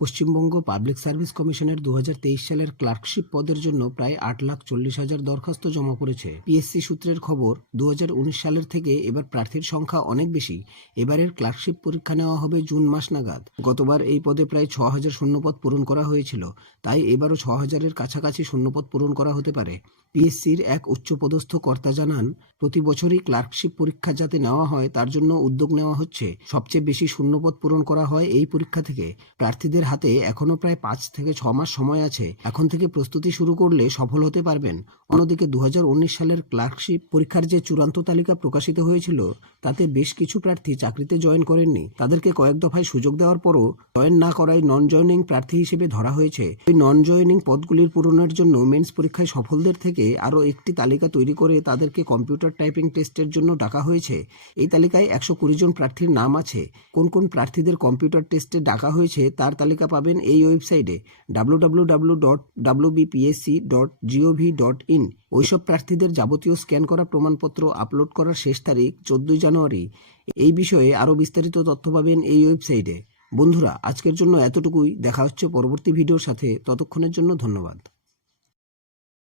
Paschimbanga public service কমিশনের 2023 সালের clerkship পদের জন্য প্রায় 8,40,000 দরখাস্ত জমা পড়েছে। পিএসসি সূত্রের খবর, 2019 সালের থেকে এবার প্রার্থীর সংখ্যা অনেক বেশি। এবারের ক্লার্কশিপ পরীক্ষা নেওয়া হবে জুন মাস নাগাদ। গতবার এই পদে প্রায় 6,000 শূন্যপদ পূরণ করা হয়েছিল, তাই এবারও 6,000-এর কাছাকাছি শূন্যপদ পূরণ করা হতে পারে। পিএসসির এক উচ্চপদস্থ কর্তা জানান, প্রতি বছরই ক্লার্কশিপ পরীক্ষা যাতে নেওয়া হয় তার জন্য উদ্যোগ নেওয়া হচ্ছে। সবচেয়ে বেশি শূন্যপদ পূরণ করা হয় এই পরীক্ষা থেকে। প্রার্থীদের হাতে এখনো প্রায় 5 থেকে 6 মাস সময় আছে। এখন থেকে প্রস্তুতি শুরু করলে সফল হতে পারবেন। অন্যদিকে 2019 সালের ক্লার্কশিপ পরীক্ষার যে চূড়ান্ত তালিকা প্রকাশিত হয়েছিল, তাতে বেশ কিছু প্রার্থী চাকরিতে জয়েন করেননি। তাদেরকে কয়েক দফায় সুযোগ দেওয়ার পরও জয়েন না করায় নন জয়নিং প্রার্থী হিসেবে ধরা হয়েছে। এই নন জয়নিং পদগুলির পূরণের জন্য মেন্স পরীক্ষায় সফলদের থেকে আরও একটি তালিকা তৈরি করে তাদেরকে কম্পিউটার টাইপিং টেস্টের জন্য ডাকা হয়েছে। এই তালিকায় 120 জন প্রার্থীর নাম আছে। কোন কোন প্রার্থীদের কম্পিউটার টেস্টে ডাকা হয়েছে তার তালিকা পাবেন এই ওয়েবসাইটে www.wbpsc.gov.in। ওইসব প্রার্থীদের যাবতীয় স্ক্যান করা প্রমাণপত্র আপলোড করার শেষ তারিখ 14 জানুয়ারি। এই বিষয়ে আরও বিস্তারিত তথ্য পাবেন এই ওয়েবসাইটে। বন্ধুরা, আজকের জন্য এতটুকুই। দেখা হচ্ছে পরবর্তী ভিডিওর সাথে। ততক্ষণের জন্য ধন্যবাদ।